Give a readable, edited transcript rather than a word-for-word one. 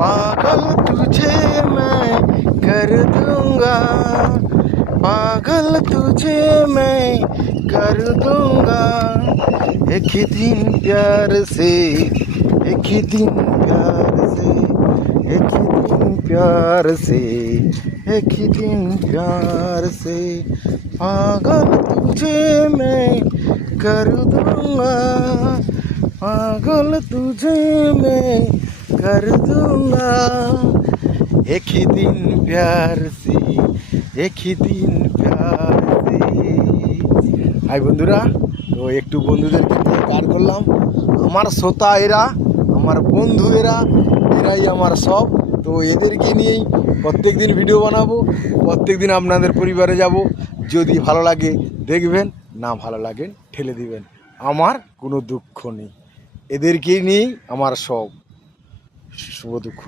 पागल तुझे मैं कर दूंगा, पागल तुझे मैं कर दूंगा। एक ही दिन प्यार से, एक ही दिन प्यार से, एक ही दिन प्यार से, एक ही दिन प्यार से, पागल तुझे मैं कर दूंगा, पागल तुझे मैं कर दूंगा। एक ही दिन प्यार से, एक ही दिन प्यार से। হাই বন্ধুরা, তো একটু বন্ধুদেরকে নিয়ে গান করলাম। আমার শ্রোতা এরা, আমার বন্ধু এরা, এরাই আমার সব। তো এদেরকে নিয়েই প্রত্যেক দিন ভিডিও বানাবো, প্রত্যেক দিন আপনাদের পরিবারে যাব। যদি ভালো লাগে দেখবেন, না ভালো লাগে ঠেলে দিবেন, আমার কোনো দুঃখ নেই। এদেরকেই নিয়েই আমার সব। শুভ দুঃখ।